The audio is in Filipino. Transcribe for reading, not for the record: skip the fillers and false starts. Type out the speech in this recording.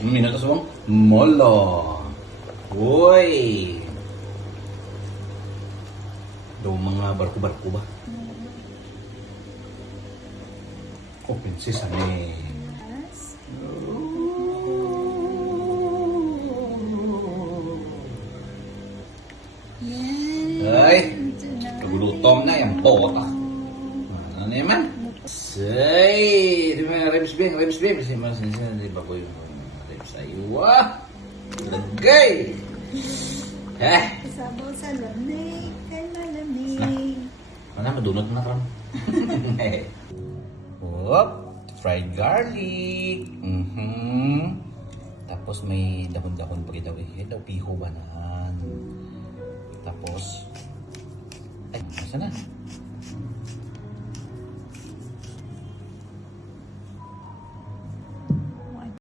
Minutos mong molo. Uy! Daw mga barko-barko ba? Oh, prinsesa ni. Ay! Nagulutom na yung bota. Ano naman? Say! Di ba, ribs bing. Kasi masinsin, di ba ko yung ribs ay lagay! Sabaw sa lamig, kay malamig. Ano, madunot na ram. Whoop! Fried garlic. Tapos may dahon-dahon pa kita. Daw piho ba nahan? Tapos, ay, nasa na?